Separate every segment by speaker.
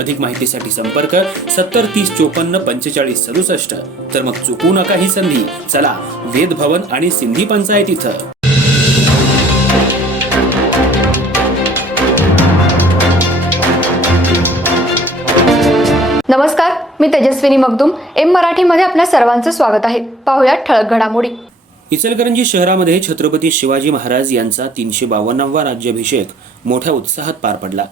Speaker 1: अधिक माहितीसाठी संपर्क सत्तर तीस चोपन्न पंचेचाळीस सदुसष्ट. तर मग चुकू नका ही संधी. चला वेद भवन आणि सिंधी पंचायत इथं.
Speaker 2: नमस्कार मी तेजस्विनी मगदुम. एम मराठीमध्ये आपल्या सर्वांचं स्वागत आहे. पाहुयात ठळक घडामोडी.
Speaker 1: इचलकरंजी शहरामध्ये छत्रपती शिवाजी महाराज यांचा तीनशे बावन्नावा राज्याभिषेक मोठ्या उत्साहात पार पडला.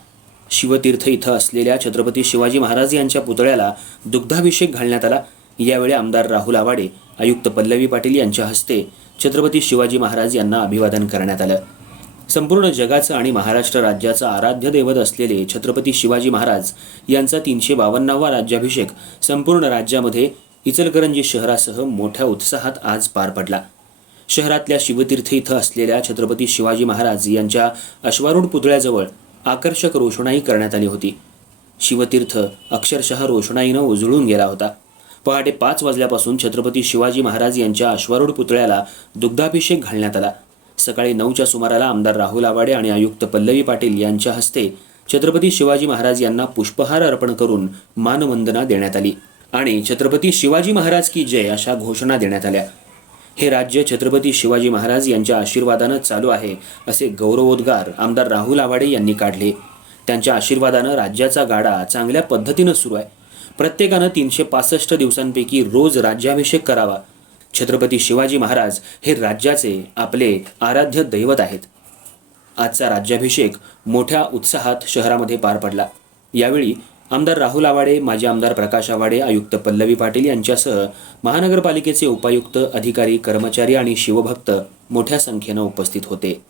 Speaker 1: शिवतीर्थ इथं असलेल्या छत्रपती शिवाजी महाराज यांच्या पुतळ्याला दुग्धाभिषेक घालण्यात आला. यावेळी आमदार राहुल आवाडे आयुक्त पल्लवी पाटील यांच्या हस्ते छत्रपती शिवाजी महाराज यांना अभिवादन करण्यात आलं. संपूर्ण जगाचं आणि महाराष्ट्र राज्याचं आराध्य दैवत असलेले छत्रपती शिवाजी महाराज यांचा तीनशे बावन्नावा राज्याभिषेक संपूर्ण राज्यामध्ये इचलकरंजी शहरासह मोठ्या उत्साहात आज पार पडला. शहरातल्या शिवतीर्थ इथं असलेल्या छत्रपती शिवाजी महाराज यांच्या अश्वारूढ पुतळ्याजवळ आकर्षक रोषणाई करण्यात आली होती. शिवतीर्थ अक्षरशः रोषणाईनं उजळून गेला होता. पहाटे पाच वाजल्यापासून छत्रपती शिवाजी महाराज यांच्या अश्वारूढ पुतळ्याला दुग्धाभिषेक घालण्यात आला. सकाळी नऊच्या सुमाराला आमदार राहुल आवाडे आणि आयुक्त पल्लवी पाटील यांच्या हस्ते छत्रपती शिवाजी महाराज यांना पुष्पहार अर्पण करून मानवंदना देण्यात आली आणि छत्रपती शिवाजी महाराज की जय अशा घोषणा देण्यात आल्या. हे राज्य छत्रपती शिवाजी महाराज यांच्या आशीर्वादानं चालू आहे असे गौरवोद्गार आमदार राहुल आवाडे यांनी काढले. त्यांच्या आशीर्वादानं राज्याचा गाडा चांगल्या पद्धतीनं सुरू आहे. प्रत्येकानं तीनशे पासष्ट दिवसांपैकी रोज राज्याभिषेक करावा. छत्रपती शिवाजी महाराज हे राज्याचे आपले आराध्य दैवत आहेत. आजचा राज्याभिषेक मोठ्या उत्साहात शहरामध्ये पार पडला. यावेळी आमदार राहुल आवाडे माजी आमदार प्रकाश आवाडे आयुक्त पल्लवी पाटील यांच्यासह महानगरपालिकेचे उपायुक्त अधिकारी कर्मचारी आणि शिवभक्त मोठ्या संख्येनं उपस्थित होते.